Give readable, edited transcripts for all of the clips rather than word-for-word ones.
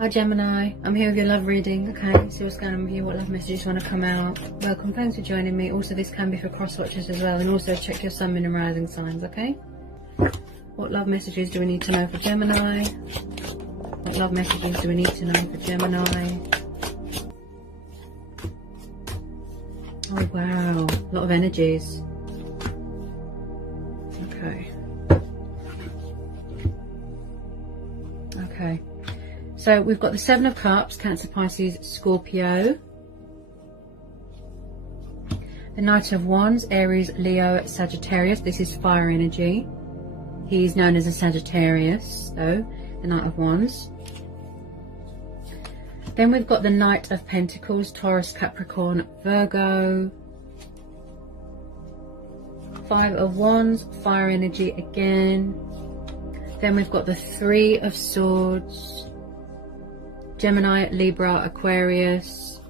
Hi Gemini, I'm here with your love reading. Okay, see what's going on with you, what love messages want to come out. Welcome, thanks for joining me. Also, this can be for cross watchers as well, and also check your sun, moon and rising signs, okay? What love messages do we need to know for Gemini? What love messages do we need to know for Gemini? Oh wow, a lot of energies. Okay. Okay. So we've got the Seven of Cups, Cancer, Pisces, Scorpio. The Knight of Wands, Aries, Leo, Sagittarius. This is fire energy. He's known as a Sagittarius, though, the Knight of Wands. Then we've got the Knight of Pentacles, Taurus, Capricorn, Virgo. Five of Wands, fire energy again. Then we've got the Three of Swords, Gemini, Libra, Aquarius.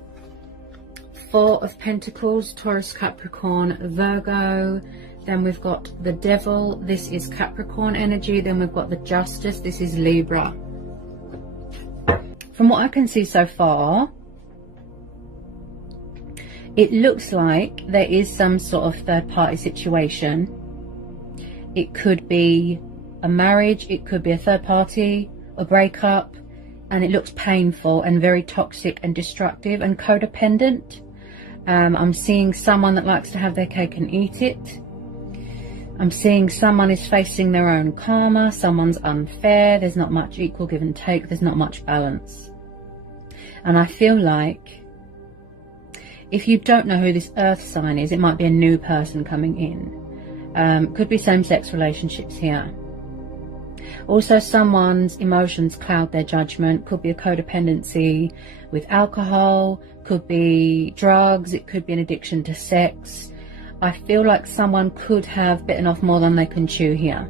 Four of Pentacles, Taurus, Capricorn, Virgo. Then we've got the Devil, this is Capricorn energy. Then we've got the Justice, this is Libra. From what I can see so far, it looks like there is some sort of third-party situation. It could be a marriage, it could be a third party, a breakup, and it looks painful and very toxic and destructive and codependent. I'm seeing someone that likes to have their cake and eat it. I'm seeing someone is facing their own karma, someone's unfair, there's not much equal give and take, there's not much balance. And I feel like if you don't know who this earth sign is, it might be a new person coming in. Could be same-sex relationships here. Also, someone's emotions cloud their judgment. Could be a codependency with alcohol, could be drugs, it could be an addiction to sex. I feel like someone could have bitten off more than they can chew here.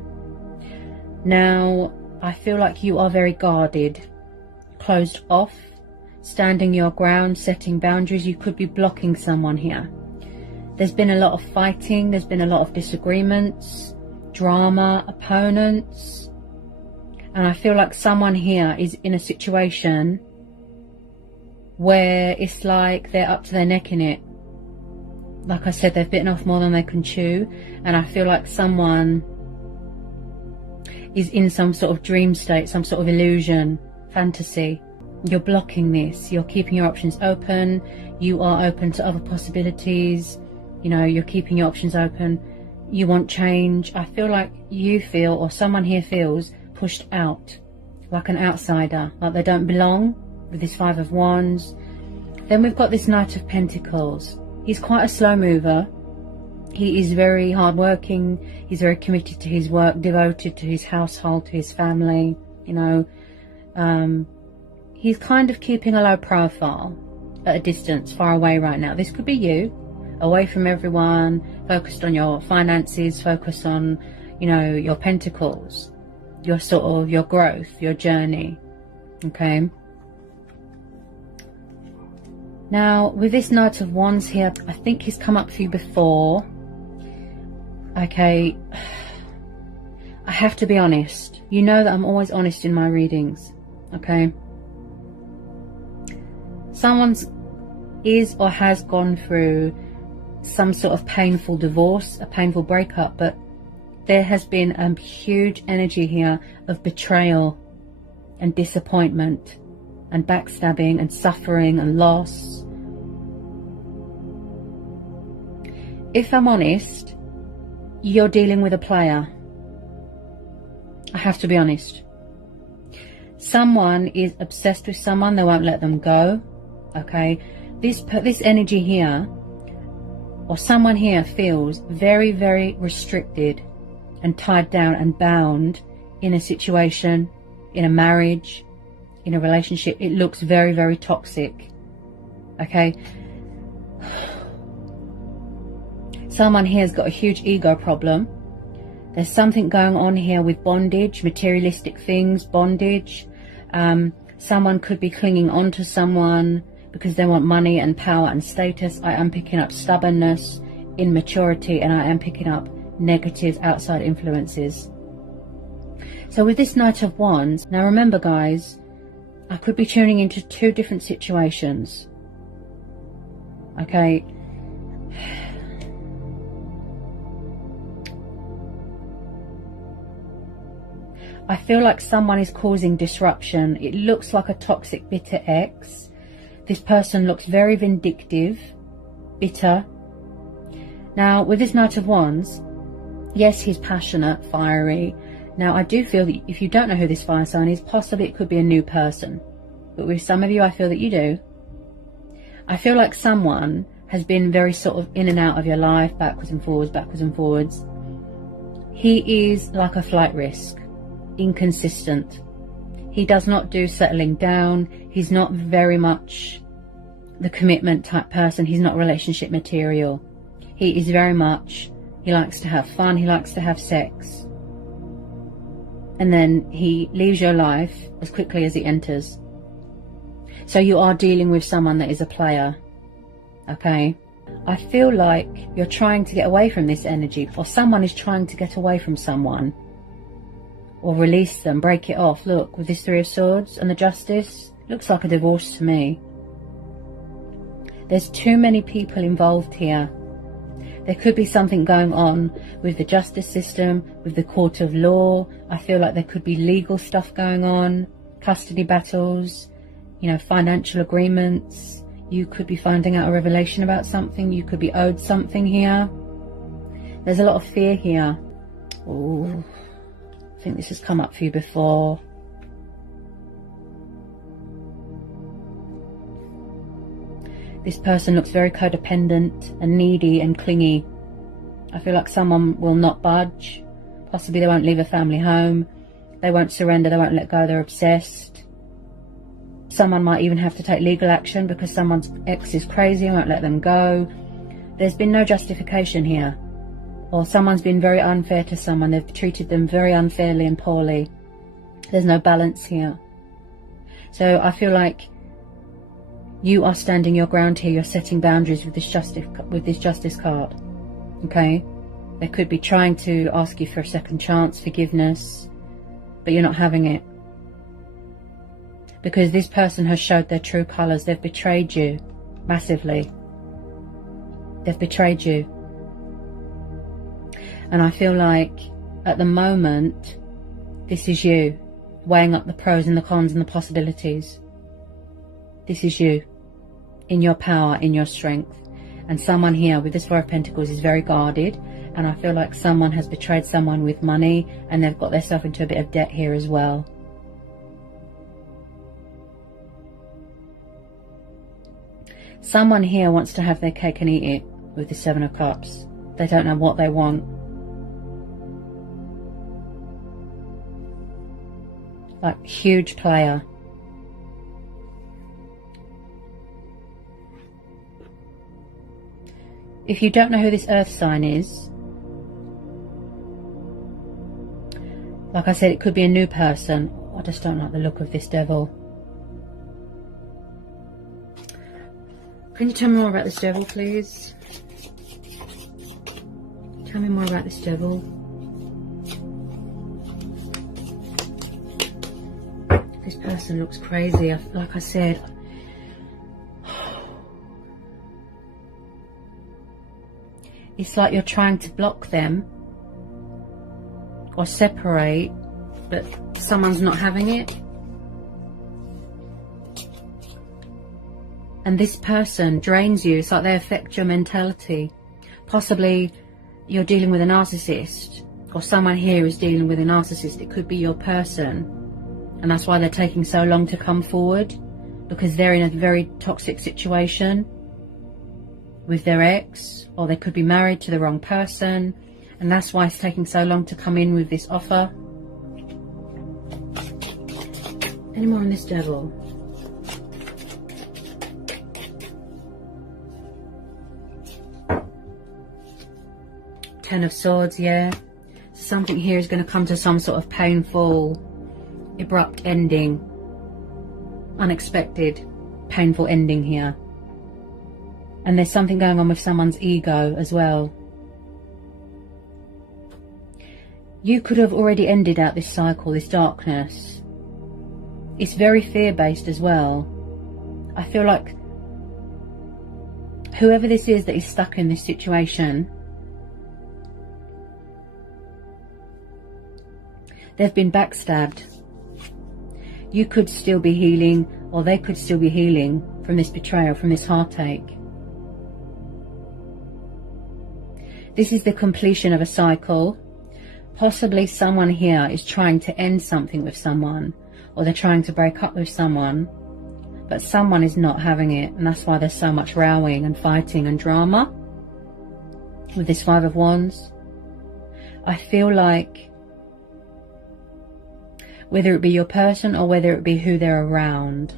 Now, I feel like you are very guarded, closed off, standing your ground, setting boundaries. You could be blocking someone here. There's been a lot of fighting, there's been a lot of disagreements, drama, opponents. And I feel like someone here is in a situation where it's like they're up to their neck in it. Like I said, they've bitten off more than they can chew. And I feel like someone is in some sort of dream state, some sort of illusion, fantasy. You're blocking this. You're keeping your options open. You are open to other possibilities. You know, you're keeping your options open. You want change. I feel like you feel, or someone here feels, pushed out, like an outsider, like they don't belong, with this Five of Wands. Then we've got this Knight of Pentacles. He's quite a slow mover. He is very hardworking. He's very committed to his work, devoted to his household, to his family. You know, he's kind of keeping a low profile, at a distance, far away right now. This could be you, away from everyone, focused on your finances, focused on, you know, your pentacles, your sort of, your growth, your journey. Okay. Now, with this Knight of Wands here, I think he's come up for you before. Okay. I have to be honest. You know that I'm always honest in my readings. Okay. Someone's is or has gone through some sort of painful divorce, a painful breakup, but there has been a huge energy here of betrayal and disappointment and backstabbing and suffering and loss. If I'm honest, you're dealing with a player. I have to be honest. Someone is obsessed with someone, they won't let them go. Okay, this energy here, or someone here, feels very, very restricted and tied down and bound in a situation, in a marriage, in a relationship. It looks very, very toxic. Okay, someone here has got a huge ego problem. There's something going on here with bondage, materialistic things, bondage. Someone could be clinging on to someone because they want money and power and status. I am picking up stubbornness, immaturity, and I am picking up negative outside influences. So with this Knight of Wands, now remember guys, I could be tuning into two different situations. Okay. I feel like someone is causing disruption. It looks like a toxic, bitter ex. This person looks very vindictive, bitter. Now, with this Knight of Wands, yes, he's passionate, fiery. Now, I do feel that if you don't know who this fire sign is, possibly it could be a new person. But with some of you, I feel that you do. I feel like someone has been very sort of in and out of your life, backwards and forwards, backwards and forwards. He is like a flight risk, inconsistent. He does not do settling down. He's not very much the commitment type person. He's not relationship material. He is very much, he likes to have fun, he likes to have sex. And then he leaves your life as quickly as he enters. So you are dealing with someone that is a player, okay? I feel like you're trying to get away from this energy, or someone is trying to get away from someone, or release them, break it off. Look, with this Three of Swords and the Justice, looks like a divorce to me. There's too many people involved here. There could be something going on with the justice system, with the court of law. I feel like there could be legal stuff going on, custody battles, you know, financial agreements. You could be finding out a revelation about something. You could be owed something here. There's a lot of fear here. Oh, I think this has come up for you before. This person looks very codependent and needy and clingy. I feel like someone will not budge. Possibly they won't leave a family home. They won't surrender. They won't let go. They're obsessed. Someone might even have to take legal action because someone's ex is crazy and won't let them go. There's been no justification here. Or someone's been very unfair to someone. They've treated them very unfairly and poorly. There's no balance here. So I feel like you are standing your ground here. You're setting boundaries with this justice card. Okay? They could be trying to ask you for a second chance, forgiveness, but you're not having it. Because this person has showed their true colours. They've betrayed you massively. They've betrayed you. And I feel like at the moment, this is you weighing up the pros and the cons and the possibilities. This is you in your power, in your strength. And someone here with this Four of Pentacles is very guarded. And I feel like someone has betrayed someone with money and they've got themselves into a bit of debt here as well. Someone here wants to have their cake and eat it with the Seven of Cups. They don't know what they want. Like, huge player. If you don't know who this earth sign is, like I said, it could be a new person. I just don't like the look of this devil. Can you tell me more about this devil, please? Tell me more about this devil. This person looks crazy. Like I said, it's like you're trying to block them or separate, but someone's not having it. And this person drains you. It's like they affect your mentality. Possibly you're dealing with a narcissist, or someone here is dealing with a narcissist. It could be your person. And that's why they're taking so long to come forward, because they're in a very toxic situation with their ex, or they could be married to the wrong person, and that's why it's taking so long to come in with this offer. Any more on this devil? Ten of Swords, yeah. Something here is going to come to some sort of painful, abrupt ending. Unexpected, painful ending here. And there's something going on with someone's ego as well. You could have already ended out this cycle, this darkness. it's very fear-based as well. I feel like whoever this is that is stuck in this situation, they've been backstabbed. You could still be healing, or they could still be healing from this betrayal, from this heartache. This is the completion of a cycle. Possibly someone here is trying to end something with someone, or they're trying to break up with someone, but someone is not having it, and that's why there's so much rowing and fighting and drama with this Five of Wands. I feel like whether it be your person or whether it be who they're around,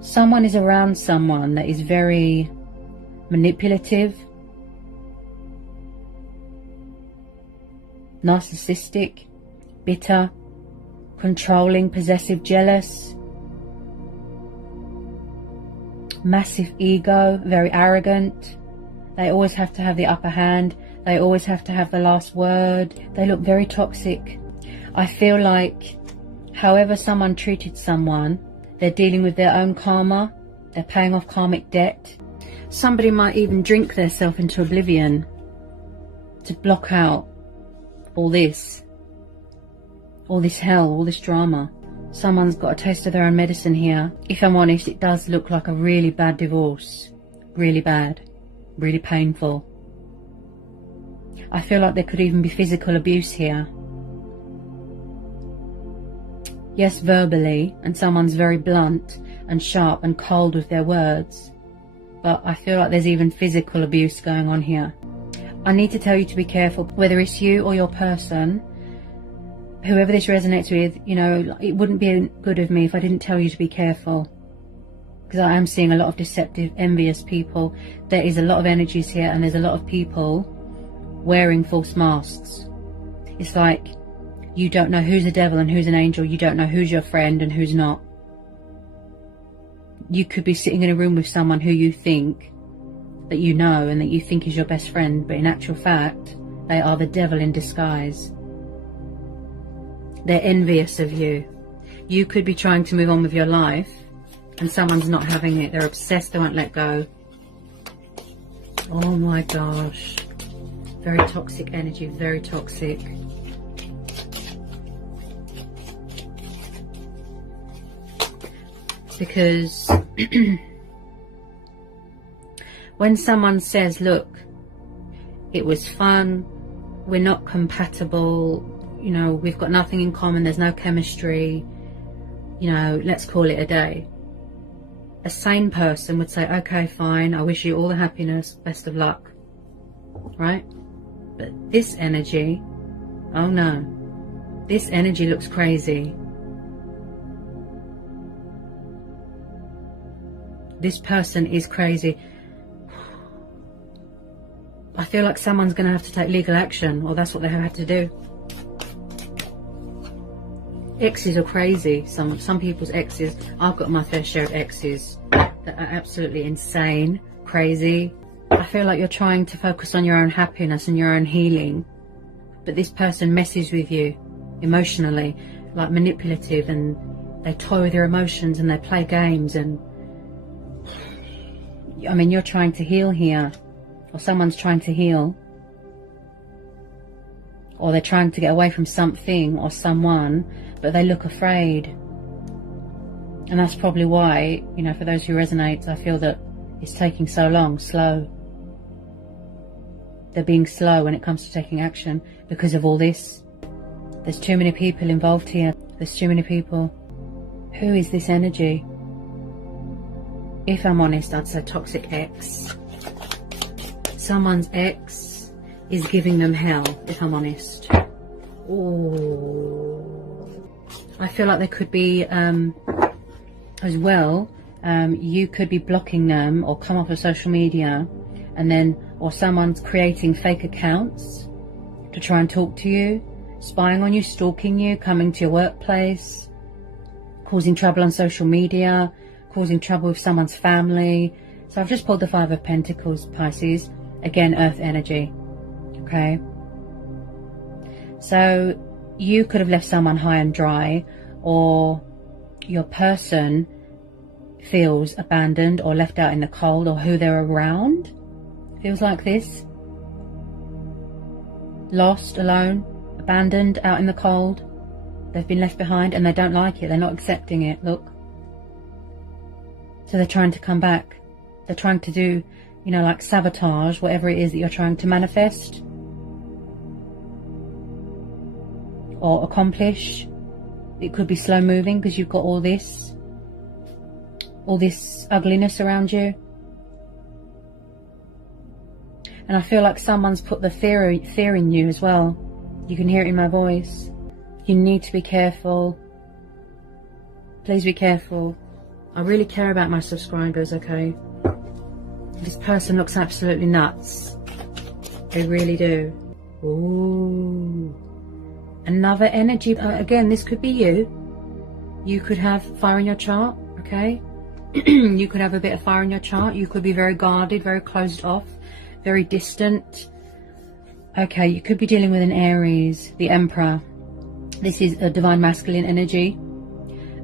someone is around someone that is very manipulative, narcissistic, bitter, controlling, possessive, jealous, massive ego, very arrogant. They always have to have the upper hand. They always have to have the last word. They look very toxic. I feel like however someone treated someone, they're dealing with their own karma. They're paying off karmic debt. Somebody might even drink themselves into oblivion to block out all this hell, all this drama. Someone's got a taste of their own medicine here. If I'm honest, it does look like a really bad divorce. Really bad. Really painful. I feel like there could even be physical abuse here. Yes, verbally, and someone's very blunt and sharp and cold with their words. But I feel like there's even physical abuse going on here. I need to tell you to be careful, whether it's you or your person, whoever this resonates with, you know, it wouldn't be good of me if I didn't tell you to be careful. Because I am seeing a lot of deceptive, envious people. There is a lot of energies here, and there's a lot of people wearing false masks. It's like you don't know who's a devil and who's an angel. You don't know who's your friend and who's not. You could be sitting in a room with someone who you think that you know and that you think is your best friend, but in actual fact, they are the devil in disguise. They're envious of you. You could be trying to move on with your life, and someone's not having it. They're obsessed, they won't let go. Oh my gosh. Very toxic energy, very toxic. Because when someone says, look, it was fun, we're not compatible, you know, we've got nothing in common, there's no chemistry, you know, let's call it a day. A sane person would say, okay, fine, I wish you all the happiness, best of luck, right? But this energy, oh no, this energy looks crazy. This person is crazy. I feel like someone's going to have to take legal action, or that's what they have had to do. Exes are crazy. Some people's exes. I've got my fair share of exes that are absolutely insane, crazy. I feel like you're trying to focus on your own happiness and your own healing, but this person messes with you emotionally, like manipulative, and they toy with your emotions and they play games. And I mean, you're trying to heal here, or someone's trying to heal, or they're trying to get away from something or someone, but they look afraid. And that's probably why, you know, for those who resonate, I feel that it's taking so long, slow. They're being slow when it comes to taking action because of all this. There's too many people involved here. There's too many people. Who is this energy? If I'm honest, I'd say toxic ex. Someone's ex is giving them hell, if I'm honest. Oh, I feel like there could be, as well, you could be blocking them or come off of social media, and then, or someone's creating fake accounts to try and talk to you, spying on you, stalking you, coming to your workplace, causing trouble on social media, causing trouble with someone's family. So I've just pulled the Five of Pentacles, Pisces. Again, earth energy. Okay. So you could have left someone high and dry, or your person feels abandoned or left out in the cold, or who they're around feels like this. Lost, alone, abandoned, out in the cold. They've been left behind and they don't like it. They're not accepting it. Look. So they're trying to come back. They're trying to do, you know, like sabotage whatever it is that you're trying to manifest or accomplish. It could be slow moving because you've got all this ugliness around you. And I feel like someone's put the fear in you as well. You can hear it in my voice. You need to be careful. Please be careful. I really care about my subscribers, okay? This person looks absolutely nuts. They really do. Ooh. Another energy. Again, this could be you. You could have fire in your chart, okay? You could have a bit of fire in your chart. You could be very guarded, very closed off, very distant. Okay, you could be dealing with an Aries, the Emperor. This is a divine masculine energy.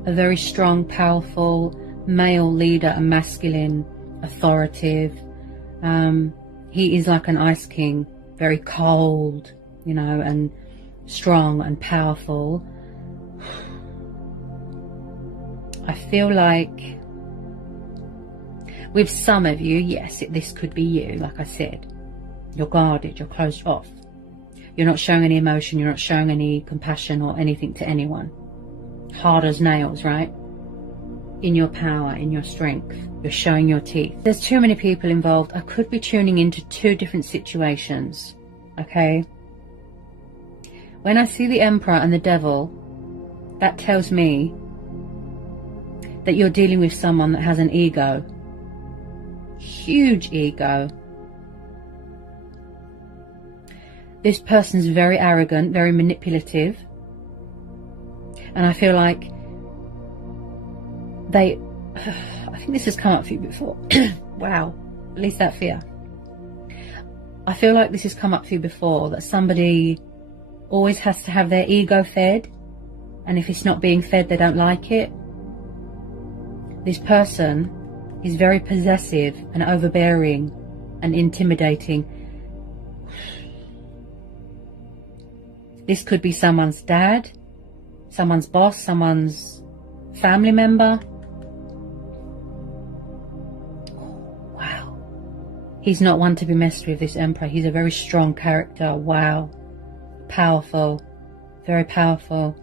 A very strong, powerful male leader, a masculine, authoritative. He is like an ice king, very cold, you know, and strong and powerful. I feel like with some of you, yes, this could be you, like I said. You're guarded, you're closed off. You're not showing any emotion, you're not showing any compassion or anything to anyone. Hard as nails, right? In your power, in your strength. You're showing your teeth. There's too many people involved. I could be tuning into two different situations, okay? When I see the Emperor and the Devil, that tells me that you're dealing with someone that has an ego. Huge ego. This person's very arrogant, very manipulative. And I feel like I think this has come up for you before. Wow, at least that fear. I feel like this has come up for you before, that somebody always has to have their ego fed. And if it's not being fed, they don't like it. This person is very possessive and overbearing and intimidating. This could be someone's dad, someone's boss, someone's family member. Wow. He's not one to be messed with, this Emperor. He's a very strong character. Wow. Powerful. Very powerful.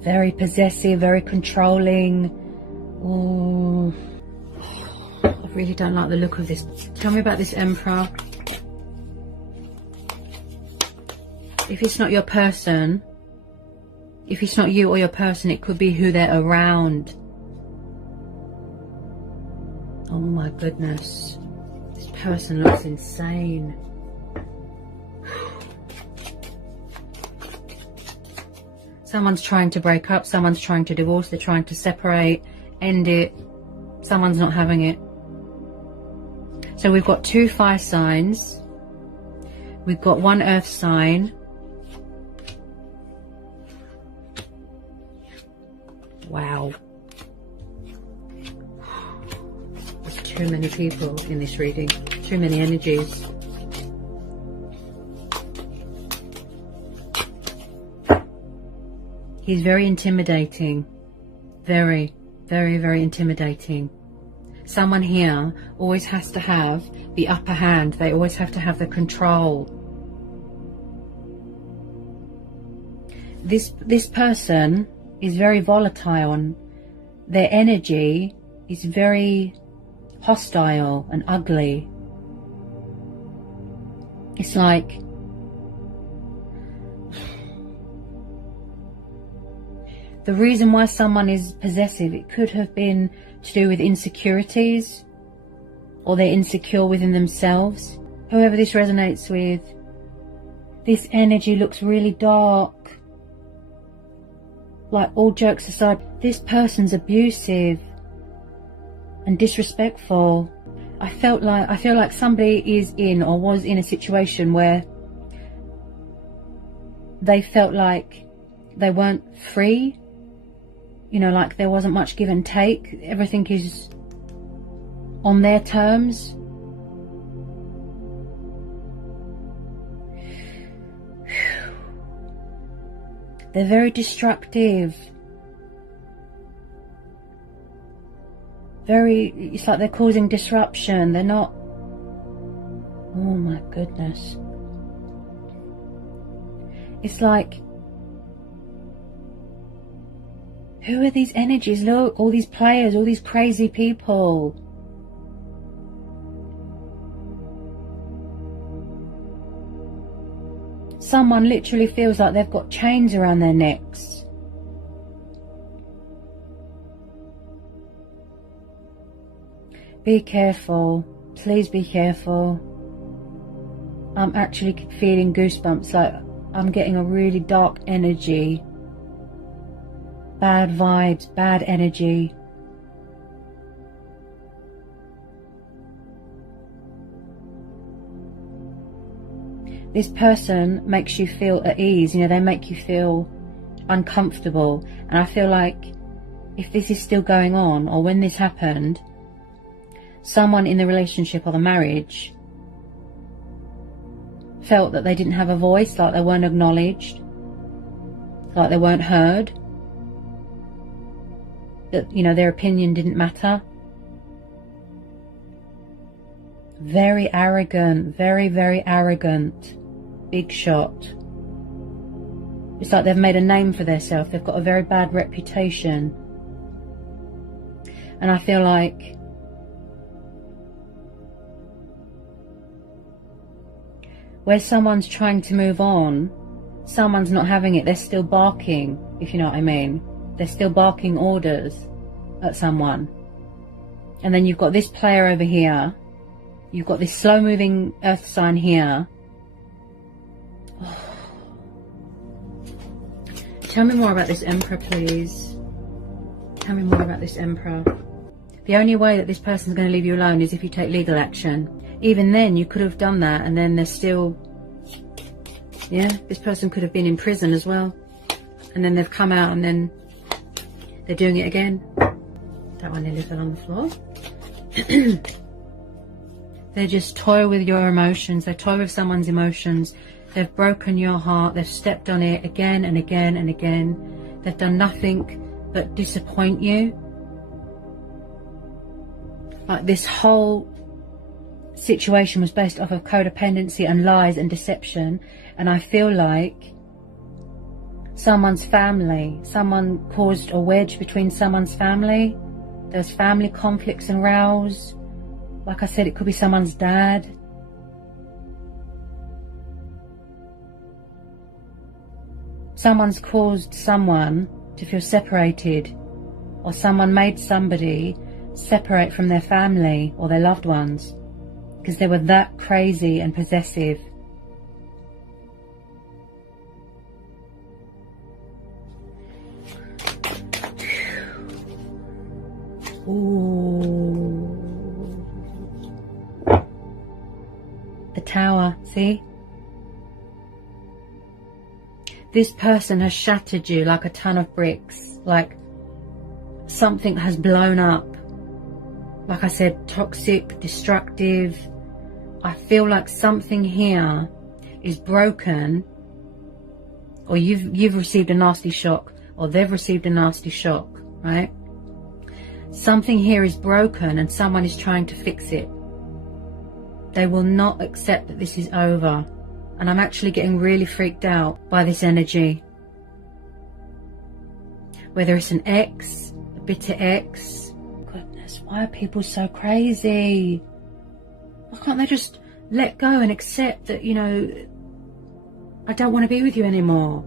Very possessive, very controlling. Ooh. I really don't like the look of this. Tell me about this Emperor. If it's not your person, if it's not you or your person, it could be who they're around. Oh my goodness. This person looks insane. Someone's trying to break up, someone's trying to divorce, they're trying to separate, end it. Someone's not having it. So we've got two fire signs. We've got one earth sign. Wow. There's too many people in this reading. Too many energies. He's very intimidating. Very, very, very intimidating. Someone here always has to have the upper hand. They always have to have the control. This person is very volatile and their energy is very hostile and ugly. It's like the reason why someone is possessive, it could have been to do with insecurities, or they're insecure within themselves. Whoever this resonates with, this energy looks really dark. Like, all jokes aside, this person's abusive and disrespectful. I feel like somebody is in or was in a situation where they felt like they weren't free. You know, like there wasn't much give and take. Everything is on their terms. They're very destructive. It's like they're causing disruption. They're not... Oh my goodness. It's like... Who are these energies? Look, all these players, all these crazy people. Someone literally feels like they've got chains around their necks. Be careful. Please be careful. I'm actually feeling goosebumps, like I'm getting a really dark energy. Bad vibes, bad energy. This person makes you feel at ease, you know, they make you feel uncomfortable. And I feel like if this is still going on, or when this happened, someone in the relationship or the marriage felt that they didn't have a voice, like they weren't acknowledged, like they weren't heard, that, you know, their opinion didn't matter. Very arrogant, very, very arrogant. Big shot. It's like they've made a name for themselves. They've got a very bad reputation. And I feel like where someone's trying to move on, someone's not having it. They're still barking, if you know what I mean. They're still barking orders at someone. And then you've got this player over here. You've got this slow-moving earth sign here. Oh. Tell me more about this Emperor, please. Tell me more about this Emperor. The only way that this person's going to leave you alone is if you take legal action. Even then, you could have done that, and then there's still... Yeah, this person could have been in prison as well. And then they've come out, and then they're doing it again. That one nearly fell on the floor. They just toy with your emotions. They toy with someone's emotions. They've broken your heart. They've stepped on it again and again and again. They've done nothing but disappoint you. Like this whole situation was based off of codependency and lies and deception. And I feel like someone's family, someone caused a wedge between someone's family. There's family conflicts and rows. Like I said, it could be someone's dad. Someone's caused someone to feel separated, or someone made somebody separate from their family or their loved ones because they were that crazy and possessive. Ooh. The Tower, see? This person has shattered you like a ton of bricks, like something has blown up. Like I said, toxic, destructive. I feel like something here is broken, or you've received a nasty shock, or they've received a nasty shock, right? Something here is broken and someone is trying to fix it. They will not accept that this is over. And I'm actually getting really freaked out by this energy. Whether it's an ex, a bitter ex. Goodness, why are people so crazy? Why can't they just let go and accept that, you know, I don't want to be with you anymore?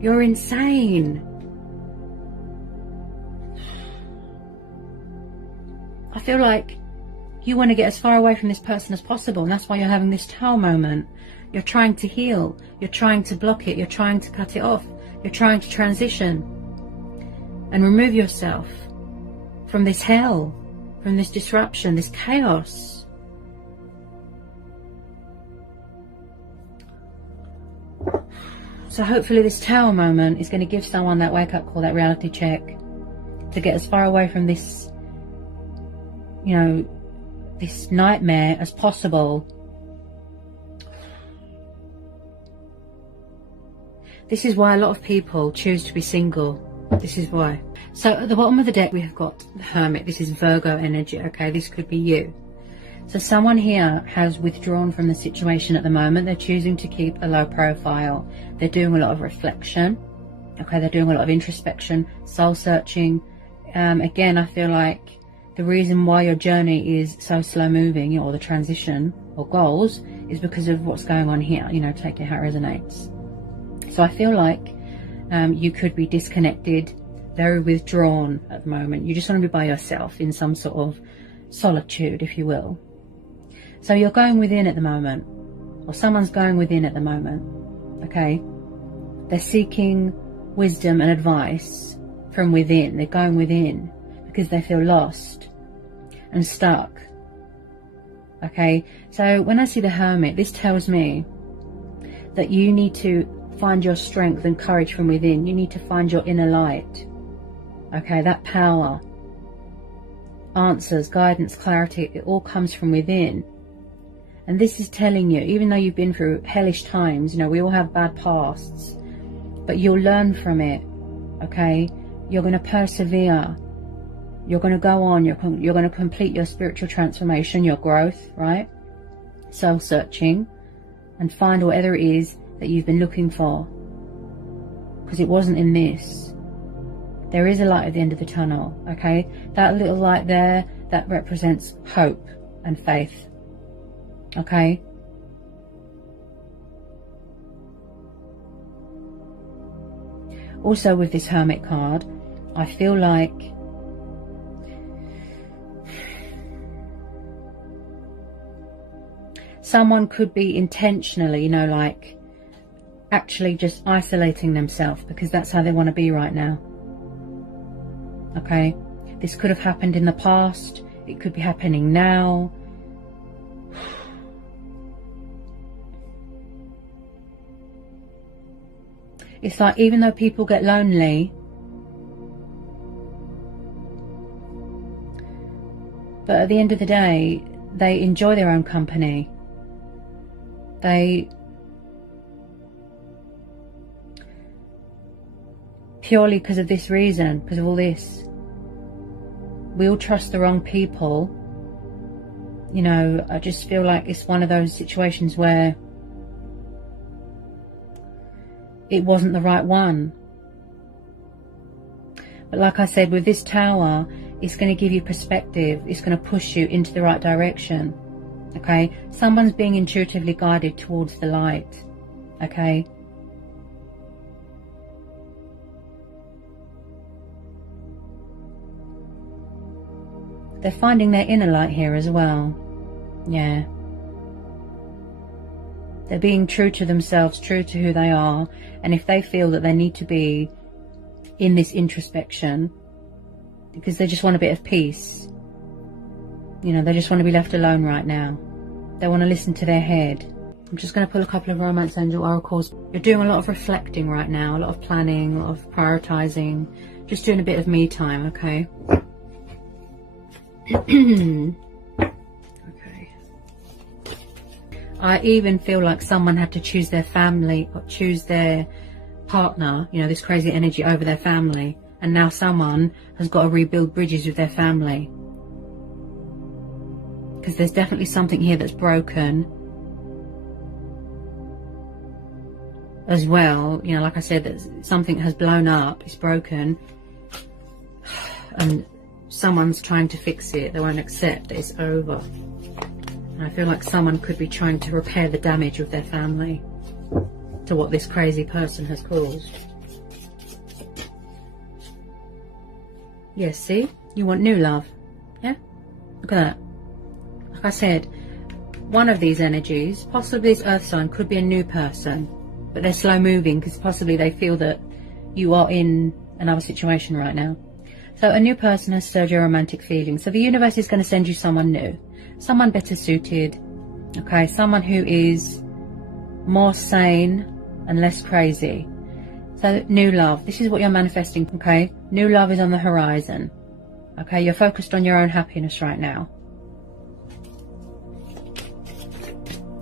You're insane. I feel like you want to get as far away from this person as possible, and that's why you're having this Tower moment. You're trying to heal. You're trying to block it. You're trying to cut it off. You're trying to transition and remove yourself from this hell, from this disruption, this chaos. So hopefully this Tower moment is going to give someone that wake-up call, that reality check, to get as far away from this, you know, this nightmare as possible. This is why a lot of people choose to be single. This is why. So at the bottom of the deck, we have got the Hermit. This is Virgo energy, okay? This could be you. So someone here has withdrawn from the situation at the moment. They're choosing to keep a low profile. They're doing a lot of reflection, okay? They're doing a lot of introspection, soul searching. Again, I feel like the reason why your journey is so slow moving, or the transition or goals, is because of what's going on here. You know, take it how it resonates. So I feel like you could be disconnected, very withdrawn at the moment. You just want to be by yourself in some sort of solitude, if you will. So you're going within at the moment, or someone's going within at the moment, okay? They're seeking wisdom and advice from within. They're going within because they feel lost and stuck, okay? So when I see the Hermit, this tells me that you need to find your strength and courage from within. You need to find your inner light, okay? That power, answers, guidance, clarity, it all comes from within. And this is telling you, even though you've been through hellish times, you know, we all have bad pasts, but you'll learn from it, okay? You're going to persevere. You're going to go on. You're going to complete your spiritual transformation, your growth, right? Soul-searching, and find whatever it is that you've been looking for. Because it wasn't in this. There is a light at the end of the tunnel, okay? That little light there, that represents hope and faith, okay? Also with this Hermit card, I feel like someone could be intentionally, you know, like actually just isolating themselves because that's how they want to be right now. Okay, this could have happened in the past. It could be happening now. It's like even though people get lonely, but at the end of the day, they enjoy their own company. They purely because of this reason, because of all this. We all trust the wrong people. You know, I just feel like it's one of those situations where it wasn't the right one. But like I said, with this Tower, it's going to give you perspective. It's going to push you into the right direction. Okay? Someone's being intuitively guided towards the light. Okay? They're finding their inner light here as well. Yeah. They're being true to themselves, true to who they are. And if they feel that they need to be in this introspection because they just want a bit of peace, you know, they just want to be left alone right now. They want to listen to their head. I'm just going to pull a couple of Romance Angel Oracles. You're doing a lot of reflecting right now, a lot of planning, a lot of prioritizing, just doing a bit of me time, okay? Okay. I even feel like someone had to choose their family or choose their partner, you know, this crazy energy over their family, and now someone has got to rebuild bridges with their family, because there's definitely something here that's broken as well. You know, like I said, that something has blown up, it's broken, and someone's trying to fix it. They won't accept that it's over. And I feel like someone could be trying to repair the damage of their family to what this crazy person has caused. Yes, see? You want new love. Yeah? Look at that. Like I said, one of these energies, possibly this earth sign, could be a new person. But they're slow moving because possibly they feel that you are in another situation right now. So a new person has stirred your romantic feelings. So the universe is going to send you someone new. Someone better suited. Okay, someone who is more sane, and less crazy. So new love, this is what you're manifesting, okay? New love is on the horizon, okay? You're focused on your own happiness right now.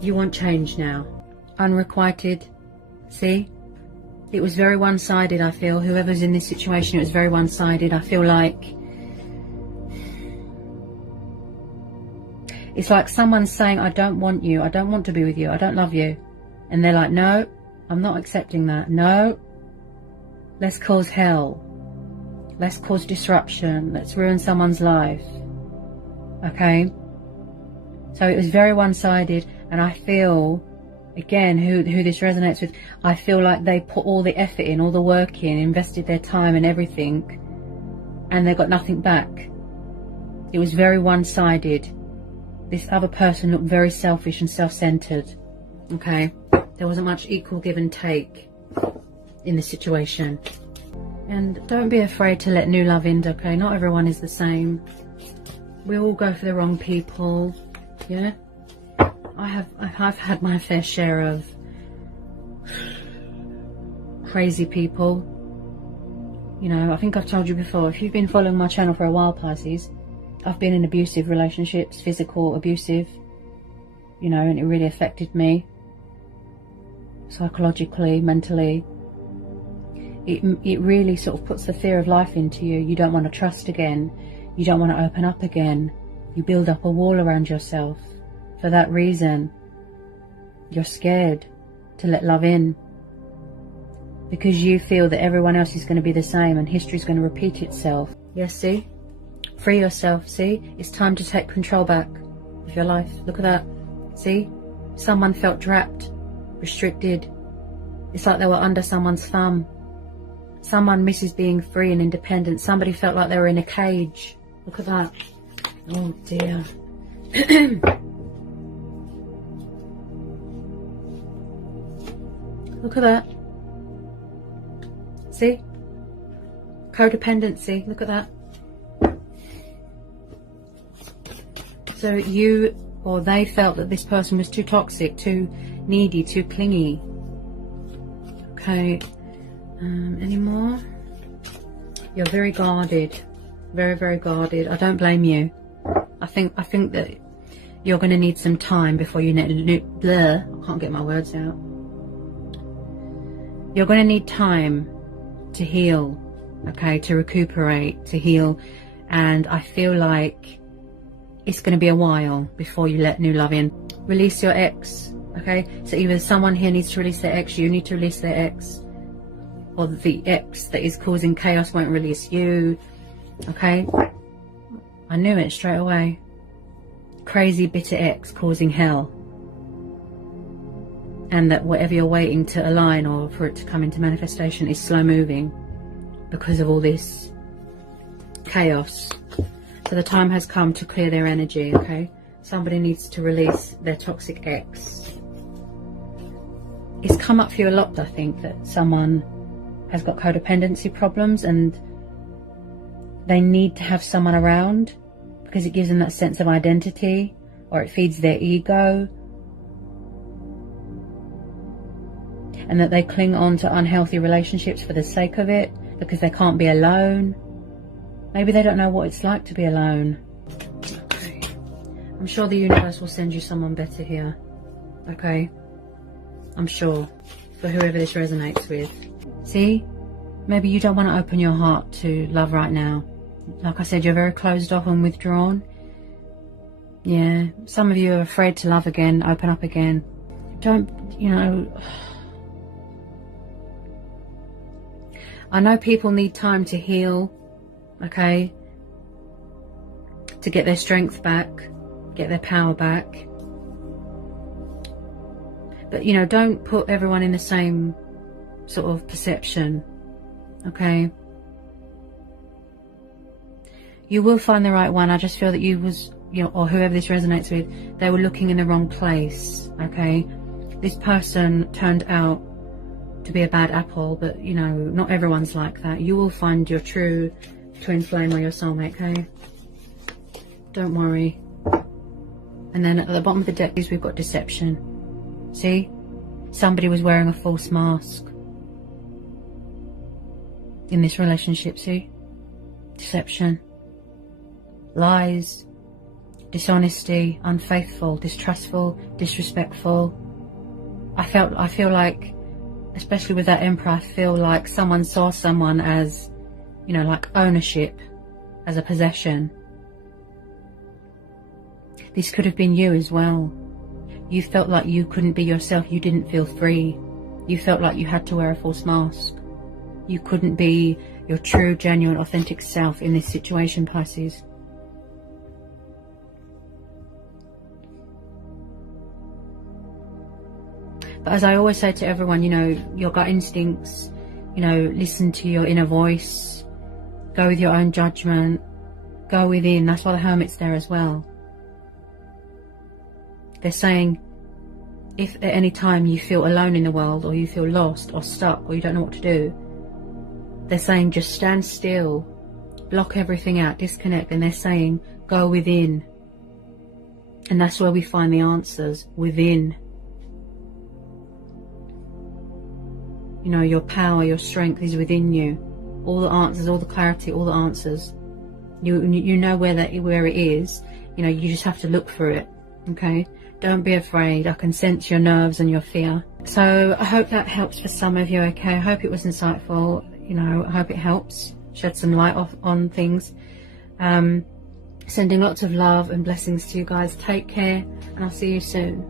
You want change now. Unrequited, see? It was very one-sided, I feel. Whoever's in this situation, it was very one-sided. I feel like it's like someone's saying, I don't want you, I don't want to be with you, I don't love you. And they're like, no, I'm not accepting that. No. Let's cause hell. Let's cause disruption. Let's ruin someone's life. Okay? So it was very one-sided, and I feel, again, who this resonates with, I feel like they put all the effort in, all the work in, invested their time and everything, and they got nothing back. It was very one-sided. This other person looked very selfish and self-centered. Okay? There wasn't much equal give and take in the situation. And don't be afraid to let new love in, okay? Not everyone is the same. We all go for the wrong people, yeah? I've had my fair share of crazy people. You know, I think I've told you before, if you've been following my channel for a while, Pisces, I've been in abusive relationships, physical, abusive, you know, and it really affected me. Psychologically, mentally. It really sort of puts the fear of life into you. You don't want to trust again. You don't want to open up again. You build up a wall around yourself. For that reason, you're scared to let love in. Because you feel that everyone else is going to be the same and history is going to repeat itself. Yes, see? Free yourself, see? It's time to take control back of your life. Look at that. See? Someone felt trapped, restricted. It's like they were under someone's thumb. Someone misses being free and independent. Somebody felt like they were in a cage. Look at that. Oh dear. Look at that. See? Codependency. Look at that. So you or they felt that this person was too toxic, too needy, too clingy. Okay. Any more? You're very guarded. Very, very guarded. I don't blame you. I think that you're going to need some time before you I can't get my words out. You're going to need time to heal, okay, to recuperate, to heal, and I feel like it's going to be a while before you let new love in. Release your ex, okay? So either someone here needs to release their ex, you need to release their ex, or the ex that is causing chaos won't release you, okay? I knew it straight away. Crazy, bitter ex causing hell. And that whatever you're waiting to align or for it to come into manifestation is slow moving because of all this chaos. So the time has come to clear their energy, okay? Somebody needs to release their toxic ex. It's come up for you a lot, I think, that someone has got codependency problems and they need to have someone around because it gives them that sense of identity, or it feeds their ego, and that they cling on to unhealthy relationships for the sake of it because they can't be alone. Maybe they don't know what it's like to be alone. Okay. I'm sure the universe will send you someone better here. Okay? I'm sure. For whoever this resonates with. See? Maybe you don't want to open your heart to love right now. Like I said, you're very closed off and withdrawn. Yeah. Some of you are afraid to love again, open up again. Don't, you know... I know people need time to heal, okay? To get their strength back, get their power back. But, you know, don't put everyone in the same sort of perception, okay? You will find the right one. I just feel that you know, or whoever this resonates with, they were looking in the wrong place, okay? This person turned out to be a bad apple, but you know, not everyone's like that. You will find your true twin flame or your soulmate, okay? Don't worry. And then at the bottom of the deck is we've got deception. See? Somebody was wearing a false mask in this relationship, see? Deception, lies, dishonesty, unfaithful, distrustful, disrespectful. I feel like, especially with that Emperor, I feel like someone saw someone as, you know, like ownership, as a possession. This could have been you as well. You felt like you couldn't be yourself. You didn't feel free. You felt like you had to wear a false mask. You couldn't be your true, genuine, authentic self in this situation, Pisces. But as I always say to everyone, you know, your gut instincts, you know, listen to your inner voice, go with your own judgment, go within. That's why the Hermit's there as well. They're saying, if at any time you feel alone in the world, or you feel lost or stuck, or you don't know what to do, they're saying just stand still, block everything out, disconnect, and they're saying go within. And that's where we find the answers, within. You know, your power, your strength is within you. All the answers, all the clarity, all the answers. You know where it is. You know, you just have to look for it. Okay? Don't be afraid. I can sense your nerves and your fear. So I hope that helps for some of you, okay? I hope it was insightful. You know, I hope it helps shed some light on things. Sending lots of love and blessings to you guys. Take care, and I'll see you soon.